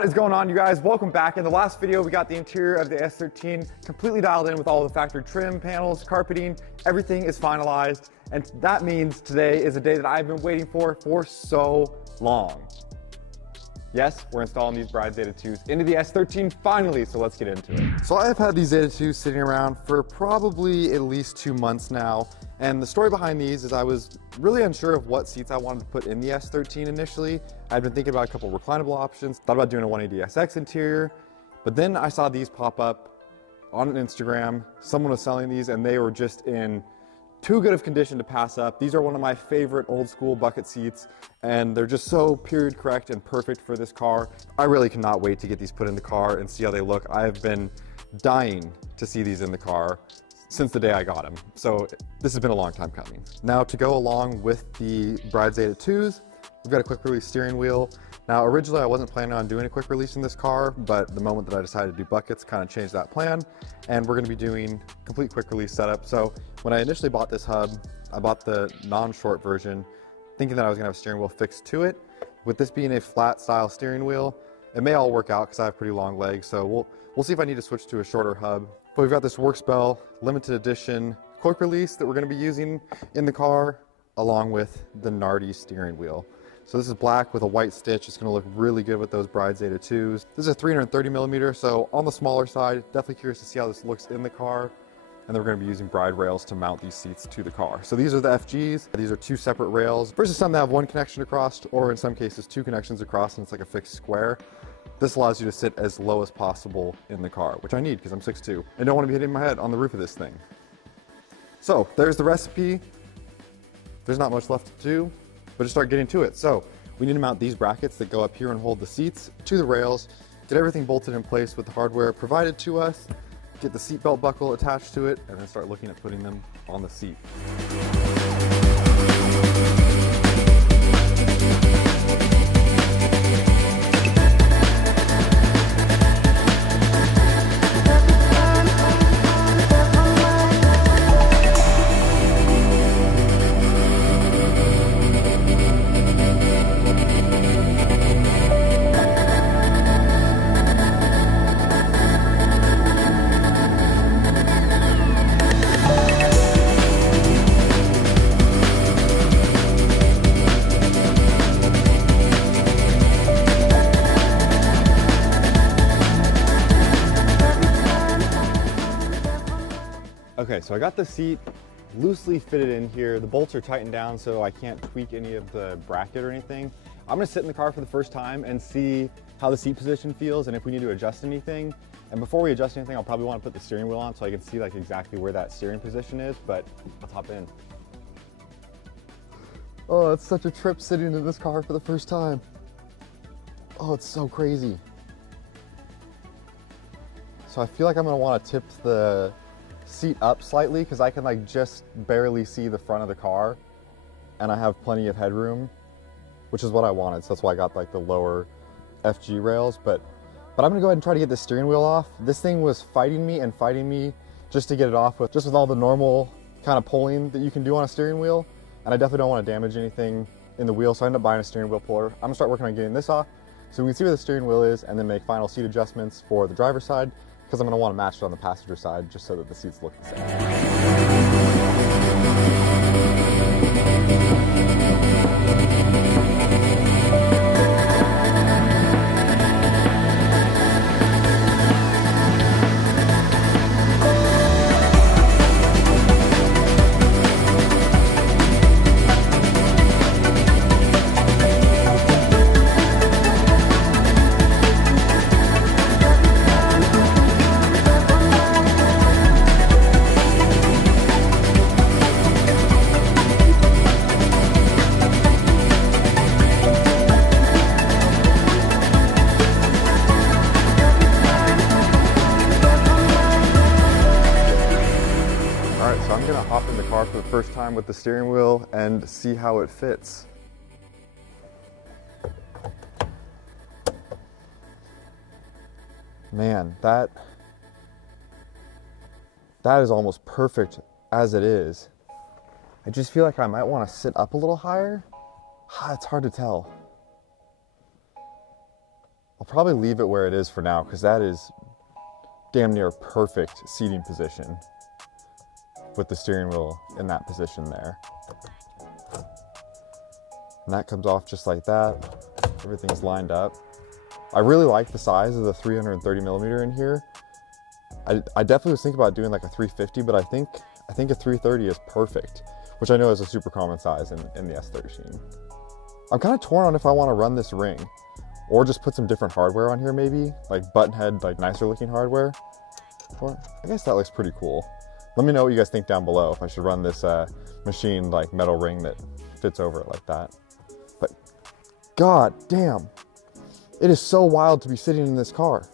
What is going on, you guys? Welcome back. In the last video, we got the interior of the S13 completely dialed in with all the factory trim, panels, carpeting, everything is finalized. And that means today is a day that I've been waiting for so long. Yes, we're installing these Bride Zeta IIs into the S13 finally, so let's get into it. So I've had these Zeta IIs sitting around for probably at least 2 months now. And the story behind these is I was really unsure of what seats I wanted to put in the S13 initially. I'd been thinking about a couple reclinable options, thought about doing a 180SX interior, but then I saw these pop up on Instagram. Someone was selling these and they were just in too good of condition to pass up. These are one of my favorite old school bucket seats and they're just so period correct and perfect for this car. I really cannot wait to get these put in the car and see how they look. I have been dying to see these in the car since the day I got them. So this has been a long time coming. Now to go along with the Bride Zeta IIs, we've got a quick release steering wheel. Now originally I wasn't planning on doing a quick release in this car, but the moment that I decided to do buckets kind of changed that plan. And we're gonna be doing complete quick release setup. So when I initially bought this hub, I bought the non-short version, thinking that I was gonna have a steering wheel fixed to it. With this being a flat style steering wheel, it may all work out because I have pretty long legs. So we'll see if I need to switch to a shorter hub. But we've got this Worksbell limited edition quick release that we're going to be using in the car along with the Nardi steering wheel. So this is black with a white stitch. It's going to look really good with those Bride Zeta IIs. This is a 330 millimeter, so on the smaller side. Definitely curious to see how this looks in the car. And then we're going to be using bride rails to mount these seats to the car. So these are the FGs. These are two separate rails versus some that have one connection across, or in some cases two connections across, and it's like a fixed square. This allows you to sit as low as possible in the car, which I need because I'm 6'2" and don't want to be hitting my head on the roof of this thing. So there's the recipe. There's not much left to do, but just start getting to it. So we need to mount these brackets that go up here and hold the seats to the rails, get everything bolted in place with the hardware provided to us, get the seatbelt buckle attached to it, and then start looking at putting them on the seat. Okay, so I got the seat loosely fitted in here. The bolts are tightened down so I can't tweak any of the bracket or anything. I'm gonna sit in the car for the first time and see how the seat position feels and if we need to adjust anything. And before we adjust anything, I'll probably wanna put the steering wheel on so I can see like exactly where that steering position is, but let's hop in. Oh, it's such a trip sitting in this car for the first time. Oh, it's so crazy. So I feel like I'm gonna wanna tip the seat up slightly because I can like just barely see the front of the car and I have plenty of headroom, which is what I wanted. So that's why I got like the lower FG rails, but I'm gonna go ahead and try to get the steering wheel off. This thing was fighting me just to get it off with all the normal kind of pulling that you can do on a steering wheel. And I definitely don't want to damage anything in the wheel. So I ended up buying a steering wheel puller. I'm gonna start working on getting this off so we can see where the steering wheel is and then make final seat adjustments for the driver's side, because I'm going to want to match it on the passenger side just so that the seats look the same. Hop in the car for the first time with the steering wheel and see how it fits. Man, that is almost perfect as it is. I just feel like I might want to sit up a little higher. It's hard to tell. I'll probably leave it where it is for now because that is damn near perfect seating position with the steering wheel in that position there. And that comes off just like that. Everything's lined up. I really like the size of the 330 millimeter in here. I definitely was thinking about doing like a 350, but I think a 330 is perfect, which I know is a super common size in the S13. I'm kind of torn on if I want to run this ring or just put some different hardware on here, maybe like button head, like nicer looking hardware. Well, I guess that looks pretty cool. Let me know what you guys think down below if I should run this machined like metal ring that fits over it like that. But god damn, it is so wild to be sitting in this car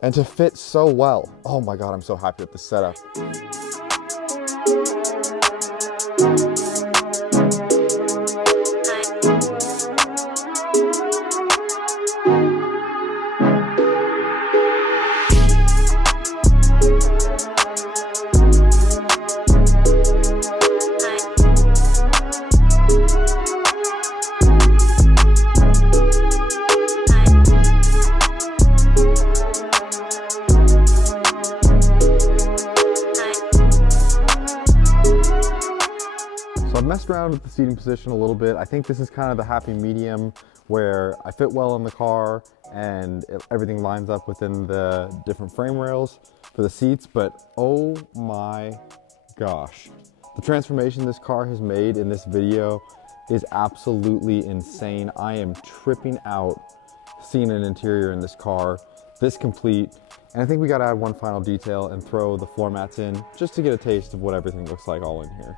and to fit so well. Oh my god, I'm so happy with the setup. I've messed around with the seating position a little bit. I think this is kind of the happy medium where I fit well in the car and everything lines up within the different frame rails for the seats, but oh my gosh. The transformation this car has made in this video is absolutely insane. I am tripping out seeing an interior in this car this complete. And I think we gotta add one final detail and throw the floor mats in just to get a taste of what everything looks like all in here.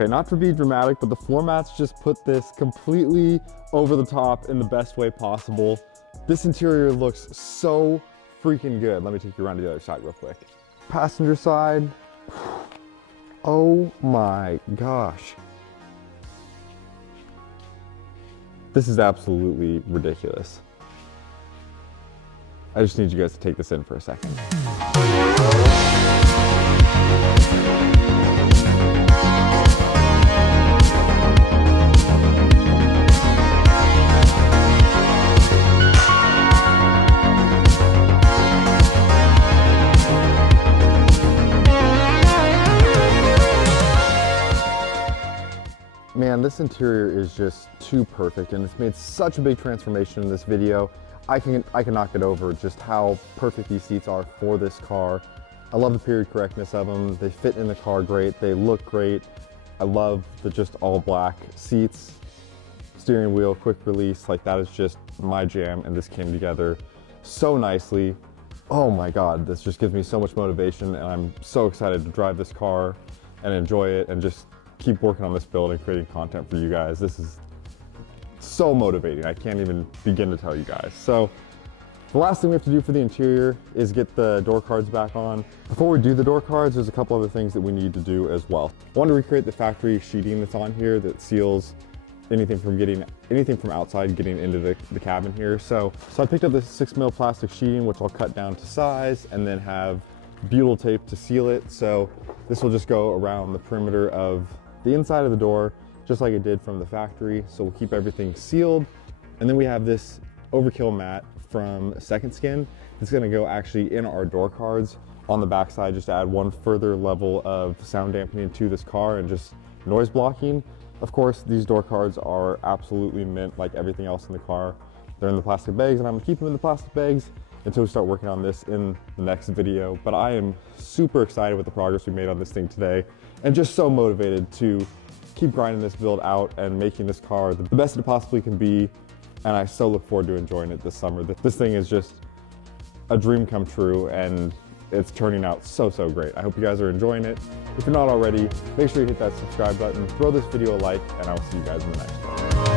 Okay, not to be dramatic, but the floor mats just put this completely over the top in the best way possible. This interior looks so freaking good. Let me take you around to the other side real quick. Passenger side, oh my gosh. This is absolutely ridiculous. I just need you guys to take this in for a second. Man, this interior is just too perfect, and it's made such a big transformation in this video. I can knock it over just how perfect these seats are for this car. I love the period correctness of them. They fit in the car great. They look great. I love the just all black seats, steering wheel, quick release. Like that is just my jam, and this came together so nicely. Oh my God, this just gives me so much motivation, and I'm so excited to drive this car and enjoy it and just keep working on this build and creating content for you guys. This is so motivating. I can't even begin to tell you guys. So the last thing we have to do for the interior is get the door cards back on. Before we do the door cards, there's a couple other things that we need to do as well. I want to recreate the factory sheeting that's on here that seals anything from outside getting into the cabin here. So I picked up this 6mm plastic sheeting, which I'll cut down to size and then have butyl tape to seal it. So this will just go around the perimeter of the inside of the door, just like it did from the factory. So we'll keep everything sealed. And then we have this overkill mat from Second Skin. It's gonna go actually in our door cards on the backside, just to add one further level of sound dampening to this car and just noise blocking. Of course, these door cards are absolutely mint like everything else in the car. They're in the plastic bags, and I'm gonna keep them in the plastic bags until we start working on this in the next video. But I am super excited with the progress we made on this thing today, and just so motivated to keep grinding this build out and making this car the best it possibly can be. And I so look forward to enjoying it this summer. This thing is just a dream come true, and it's turning out so great. I hope you guys are enjoying it. If you're not already, make sure you hit that subscribe button, throw this video a like, and I will see you guys in the next one.